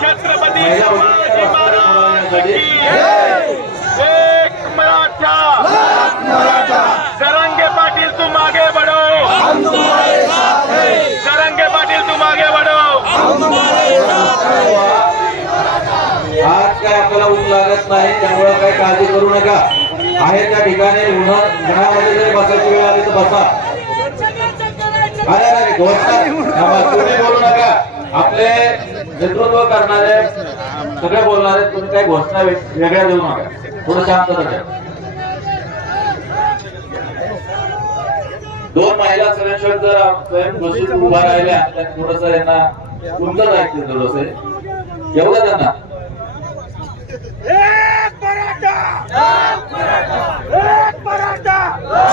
छत्रपती शिवाजी महाराज की एक मराठा जरंगे पाटील तुम आगे बढ़ो, जरंगे पाटील तुम आगे बढ़ो। आज काय आपल्याला ऊन लागत नाही, त्यामुळे काही काळजी करू नका। आहे त्या ठिकाणी उन्हामध्ये जरी बसायची वेळ आली तर बसा। अरे घोषणा तुम्ही बोलू नका, आपले नेतृत्व करणारे सगळे बोलणारे, तुम्ही काही घोषणा वेगळ्या देऊ नका, थोडं शांत राहा। दोन महिला स्वयंसेवक जर स्वयं घोषित उभा राहिल्या तर थोडस यांना उंच जायचं, थोडस एवढं त्यांना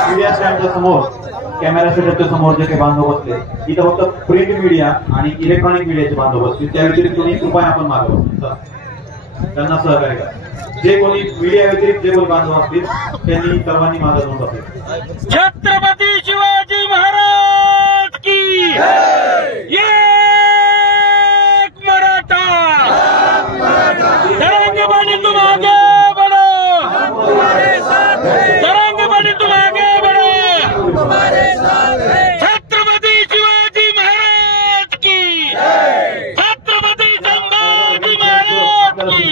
मीडिया स्टँडच्या समोर कॅमेरा सेटअपच्या समोर जे काही बांधव बसले, इथं फक्त प्रिंट मीडिया आणि इलेक्ट्रॉनिक मीडियाचे बांधव बसले, त्या व्यतिरिक्त तुम्ही कृपया आपण मागावं, त्यांना सहकार्य करा। जे कोणी मीडिया व्यतिरिक्त जे कोणी बांधव असतील त्यांनी सर्वांनी माझा नोंद असेल। छत्रपती शिवाजी महाराज की एक मराठा जरंगे पाटील तुम आगे बढ़ो, जरंगे पाटील तुम आगे बढ़ो। छत्रपती शिवाजी महाराज की, छत्रपती संभाजी महाराज की।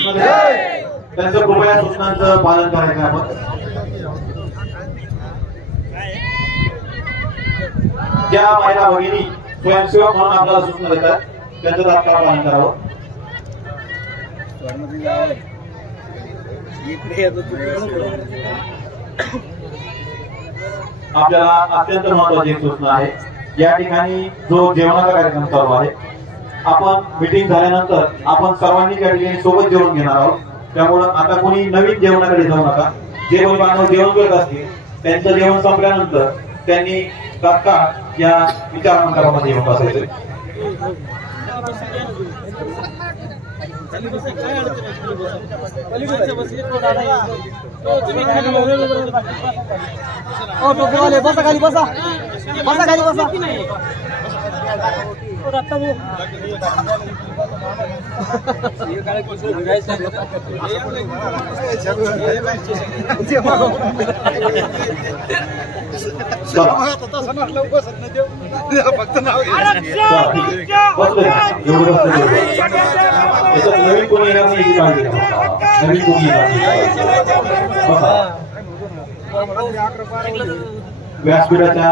त्यांचं कृपया सूचनांचं पालन करायचं आपण। ज्या महिला भगिनी स्वयंसेवक म्हणून आपल्याला सूचना देतात त्यांचं तात्काळ पालन करावं। आपल्याला अत्यंत महत्वाची सूचना आहे, या ठिकाणी जो जेवणाचा कार्यक्रम चालू आहे, आपण मीटिंग झाल्यानंतर आपण सर्वांनी त्या ठिकाणी सोबत जेवण घेणार आहोत, त्यामुळे आता कोणी नवीन जेवणाकडे जाऊ नका। जे कोणी बांधव जेवण करत असतील त्यांचं जेवण संपल्यानंतर त्यांनी तात्काळ या विचार मंडपामध्ये येऊन बसायचं। बसा खाली, बसा बसा खाली, बसा फक्त नवीन कोणी येणार नाही, नवीन कोणी येणार नाही। व्यासपीठाच्या